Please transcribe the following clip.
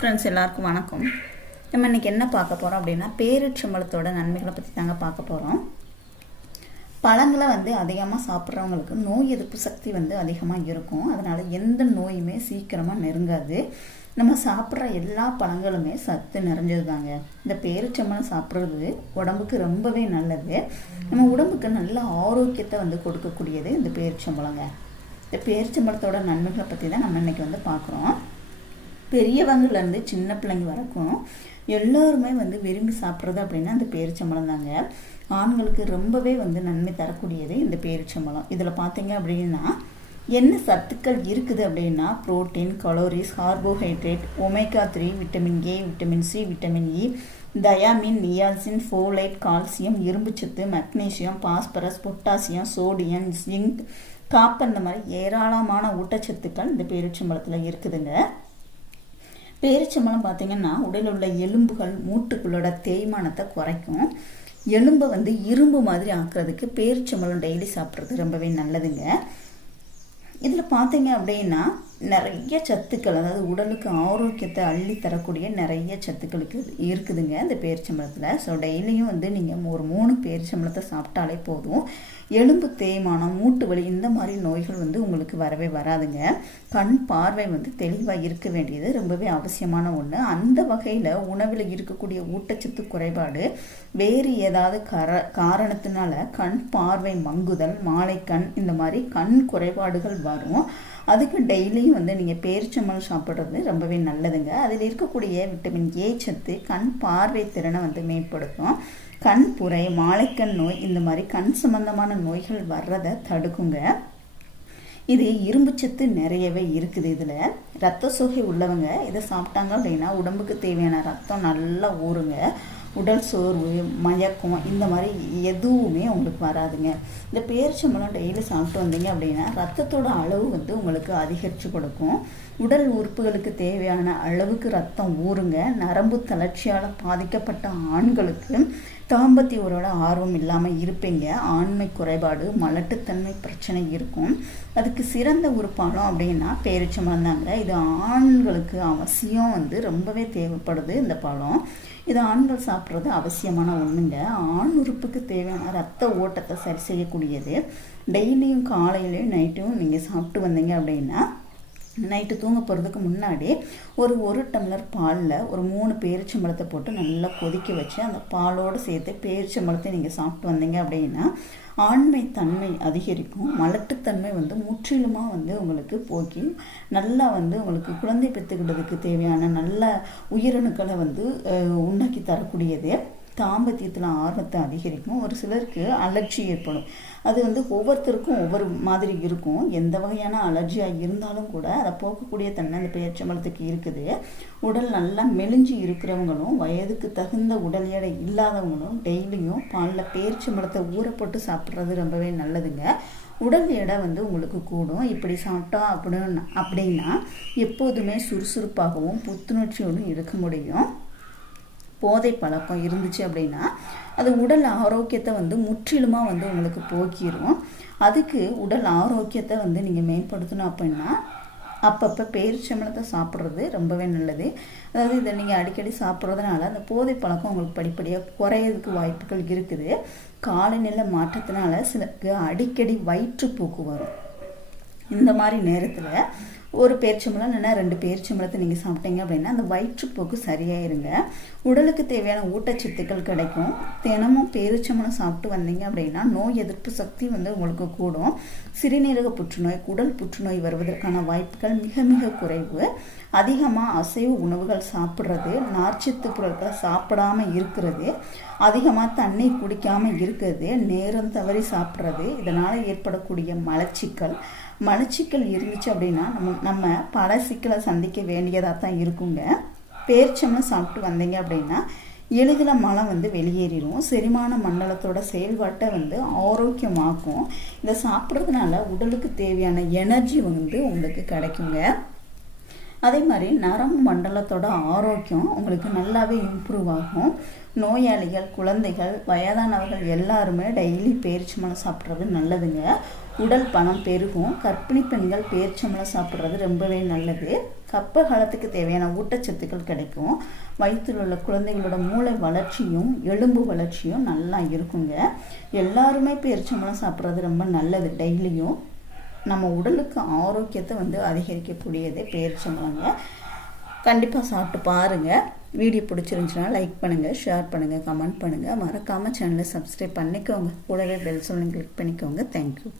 Friends எல்லாருக்கும் வணக்கம். நம்ம இன்றைக்கி என்ன பார்க்க போகிறோம் அப்படின்னா பேரிச்சம்பழத்தோட நன்மைகளை பற்றி தாங்க பார்க்க போகிறோம் பழங்களை வந்து அதிகமாக சாப்பிட்றவங்களுக்கு நோய் எதிர்ப்பு சக்தி வந்து அதிகமாக இருக்கும். அதனால் எந்த நோயுமே சீக்கிரமாக நெருங்காது. நம்ம சாப்பிட்ற எல்லா பழங்களுமே சத்து நிறைஞ்சது தாங்க இந்த பேரிச்சம்பழம் சாப்பிட்றது உடம்புக்கு ரொம்பவே நல்லது. நம்ம உடம்புக்கு நல்ல ஆரோக்கியத்தை வந்து கொடுக்கக்கூடியது இந்த பேரிச்சம்பழங்க இந்த பேரிச்சம்பழத்தோட நன்மைகளை பற்றி தான் நம்ம இன்றைக்கி வந்து பார்க்குறோம். பெரியவங்கலேருந்து சின்ன பிள்ளைங்க வரைக்கும் எல்லோருமே வந்து விரும்பி சாப்பிட்றது அப்படின்னா அந்த பேரிச்சம்பழம் தாங்க. ஆண்களுக்கு ரொம்பவே வந்து நன்மை தரக்கூடியது இந்த பேரிச்சம்பழம். இதில் பார்த்தீங்க அப்படின்னா என்ன சத்துக்கள் இருக்குது அப்படின்னா protein calories carbohydrate omega three vitamin A vitamin C vitamin E thiamine niacin folate calcium இரும்புச்சத்து magnesium phosphorus potassium sodium zinc copper இந்த மாதிரி ஏராளமான ஊட்டச்சத்துக்கள் இந்த பேரிச்சம்பழத்தில் இருக்குதுங்க. பேரிச்சம்பழம் பார்த்தீங்கன்னா உடலில் உள்ள எலும்புகள் மூட்டுகளோட தேய்மானத்தை குறைக்கும். எலும்பை வந்து இரும்பு மாதிரி ஆக்குறதுக்கு பேரிச்சம்பழம் டெய்லி சாப்பிட்றது ரொம்பவே நல்லதுங்க. இதில் பார்த்தீங்க அப்படின்னா நிறைய சத்துக்கள் அதாவது உடலுக்கு ஆரோக்கியத்தை அள்ளி தரக்கூடிய நிறைய சத்துக்களுக்கு இருக்குதுங்க இந்த பேரிச்சம்பளத்தில் ஸோ டெய்லியும் வந்து நீங்கள் ஒரு மூணு பேரிச்சம்பளத்தை சாப்பிட்டாலே போதும். எலும்பு தேய்மானம் மூட்டு வலி இந்த மாதிரி நோய்கள் வந்து உங்களுக்கு வரவே வராதுங்க. கண் பார்வை வந்து தெளிவாக இருக்க வேண்டியது ரொம்பவே அவசியமான ஒன்று அந்த வகையில் உணவில் இருக்கக்கூடிய ஊட்டச்சத்து குறைபாடு வேறு ஏதாவது கர காரணத்தினால கண் பார்வை மங்குதல் மாலை கண் இந்த மாதிரி கண் குறைபாடுகள் வரும். அதுக்கு டெய்லியும் வந்து நீங்கள் பேரிச்சம்பழம் சாப்பிட்றது ரொம்பவே நல்லதுங்க. அதில் இருக்கக்கூடிய விட்டமின் ஏ சத்து கண் பார்வை திறனை வந்து மேம்படுத்தும். கண் புரை மாலைக்கண் நோய் இந்த மாதிரி கண் சம்பந்தமான நோய்கள் வர்றதை தடுக்குங்க. இது இரும்புச்சத்து நிறையவே இருக்குது இதில். ரத்த சோகை உள்ளவங்க இதை சாப்பிட்டாங்க அப்படின்னா உடம்புக்கு தேவையான ரத்தம் நல்லா ஊறுங்க. உடல் சோர்வு மயக்கம் இந்த மாதிரி எதுவுமே உங்களுக்கு வராதுங்க. இந்த பேரிச்சம்பழம் டெய்லி சாப்பிட்டு வந்தீங்க அப்படின்னா ரத்தத்தோட அளவு வந்து உங்களுக்கு அதிகரித்து கொடுக்கும். உடல் உறுப்புகளுக்கு தேவையான அளவுக்கு ரத்தம் ஊறுங்க. நரம்பு தளர்ச்சியால் பாதிக்கப்பட்ட ஆண்களுக்கு தாம்பத்திய ஆர்வம் இல்லாமல் இருப்பீங்க. ஆண்மை குறைபாடு மலட்டுத்தன்மை பிரச்சனை இருக்கும். அதுக்கு சிறந்த ஒரு பழம் அப்படின்னா பேரிச்சம்பழம் தாங்க இது ஆண்களுக்கு அவசியம் வந்து ரொம்பவே தேவைப்படுது இந்த பழம் இது ஆண்கள் சாப்பிட்றது அவசியமான ஒன்றுங்க ஆண் உறுப்புக்கு தேவையான ரத்த ஓட்டத்தை சரி செய்யக்கூடியது. டெய்லியும் காலையிலையும் நைட்டும் நீங்கள் சாப்பிட்டு வந்தீங்க அப்படின்னா நைட்டு தூங்க போகிறதுக்கு முன்னாடி ஒரு ஒரு டம்ளர் பாலில் ஒரு மூணு பேரிச்சம்பழத்தை போட்டு நல்லா கொதிக்க வச்சு அந்த பாலோடு சேர்த்து பேரிச்சம்பழத்தை நீங்கள் சாப்பிட்டு வந்தீங்க அப்படின்னா ஆண்மை தன்மை அதிகரிக்கும் மலட்டுத்தன்மை வந்து முற்றிலுமாக வந்து உங்களுக்கு போக்கி நல்லா வந்து உங்களுக்கு குழந்தை பெற்றுக்கிட்டதுக்கு தேவையான நல்ல உயிரணுக்களை வந்து உண்டாக்கி தரக்கூடியது. தாம்பத்தியத்தில் ஆர்வத்தை அதிகரிக்கும். ஒரு சிலருக்கு அலர்ஜி ஏற்படும். அது வந்து ஒவ்வொருத்தருக்கும் ஒவ்வொரு மாதிரி இருக்கும். எந்த வகையான அலர்ஜியாக இருந்தாலும் கூட அதை போக்கக்கூடிய தன்மை அந்த பேச்சம்பளத்துக்கு இருக்குது. உடல் நல்லா மெலிஞ்சு இருக்கிறவங்களும் வயதுக்கு தகுந்த உடல் எடை இல்லாதவங்களும் டெய்லியும் பாலில் பேரிச்சம்பழத்தை ஊற சாப்பிட்றது ரொம்பவே நல்லதுங்க. உடல் எடை வந்து உங்களுக்கு கூடும். இப்படி சாப்பிட்டா அப்படின்னு அப்படின்னா எப்போதுமே சுறுசுறுப்பாகவும் புத்துணர்ச்சியோடும் இருக்க முடியும். போதை பழக்கம் இருந்துச்சு அப்படின்னா அது உடல் ஆரோக்கியத்தை வந்து முற்றிலுமாக வந்து உங்களுக்கு போக்கிடும் அதுக்கு உடல் ஆரோக்கியத்தை வந்து நீங்கள் மேம்படுத்தணும் அப்படின்னா அப்பப்போ பேரிச்சம்பளத்தை சாப்பிட்றது ரொம்பவே நல்லது. அதாவது இதை நீங்கள் அடிக்கடி சாப்பிட்றதுனால அந்த போதை பழக்கம் உங்களுக்கு படிப்படியாக குறையிறதுக்கு வாய்ப்புகள் இருக்குது. காலநிலை மாற்றத்தினால சிலருக்கு அடிக்கடி வயிற்றுப்போக்கு வரும். இந்த மாதிரி நேரத்தில் ஒரு பேரிச்சம்பளம் இல்லைன்னா ரெண்டு பேரிச்சம்பளத்தை நீங்கள் சாப்பிட்டீங்க அப்படின்னா அந்த வயிற்றுப்போக்கு சரியாயிருங்க. உடலுக்கு தேவையான ஊட்டச்சத்துக்கள் கிடைக்கும். தினமும் பேரிச்சம்பழம் சாப்பிட்டு வந்தீங்க அப்படின்னா நோய் எதிர்ப்பு சக்தி வந்து உங்களுக்கு கூடும். சிறுநீரக புற்றுநோய் குடல் புற்றுநோய் வருவதற்கான வாய்ப்புகள் மிக மிக குறைவு. அதிகமாக அசைவ உணவுகள் சாப்பிட்றது நார்ச்சத்து பொருட்களை சாப்பிடாம இருக்கிறது அதிகமாக தண்ணி குடிக்காமல் இருக்கிறது நேரம் தவறி சாப்பிட்றது இதனால் ஏற்படக்கூடிய மலச்சிக்கல். மலச்சிக்கல் இருந்துச்சு அப்படின்னா நம்ம நம்ம பல சிக்கலை சந்திக்க வேண்டியதாக தான் இருக்குங்க. பேரிச்சம்பளம் சாப்பிட்டு வந்தீங்க அப்படின்னா எளிதில் மலம் வந்து வெளியேறிடும். செரிமான மண்டலத்தோட செயல்பாட்டை வந்து ஆரோக்கியமாக்கும். இதை சாப்பிட்றதுனால உடலுக்கு தேவையான எனர்ஜி வந்து உங்களுக்கு கிடைக்குங்க. அதே மாதிரி நரம்பு மண்டலத்தோட ஆரோக்கியம் உங்களுக்கு நல்லாவே இம்ப்ரூவ் ஆகும். நோயாளிகள் குழந்தைகள் வயதானவர்கள் எல்லாருமே டெய்லி பேரிச்சம்பழம் சாப்பிட்றது நல்லதுங்க. உடல் பணம் பெருகும். கர்ப்பிணி பெண்கள் பேர்ச்சம்பளம் சாப்பிட்றது ரொம்பவே நல்லது. கப்ப காலத்துக்கு தேவையான ஊட்டச்சத்துக்கள் கிடைக்கும். வயிற்றில் உள்ள குழந்தைகளோட மூளை வளர்ச்சியும் எலும்பு வளர்ச்சியும் நல்லா இருக்குங்க. எல்லாருமே பேர்ச்சம்பளம் சாப்பிட்றது ரொம்ப நல்லது. டெய்லியும் நம்ம உடலுக்கு ஆரோக்கியத்தை வந்து அதிகரிக்கக்கூடியது பேரிச்சம்பழங்க. கண்டிப்பாக சாப்பிட்டு பாருங்கள் வீடியோ பிடிச்சிருந்துச்சுன்னா லைக் பண்ணுங்கள் ஷேர் பண்ணுங்கள் கமெண்ட் பண்ணுங்கள் மறக்காமல் சேனலை சப்ஸ்கிரைப் பண்ணிக்கோங்க. கூடவே பெல் சொல்லி கிளிக் பண்ணிக்கோங்க. தேங்க்யூ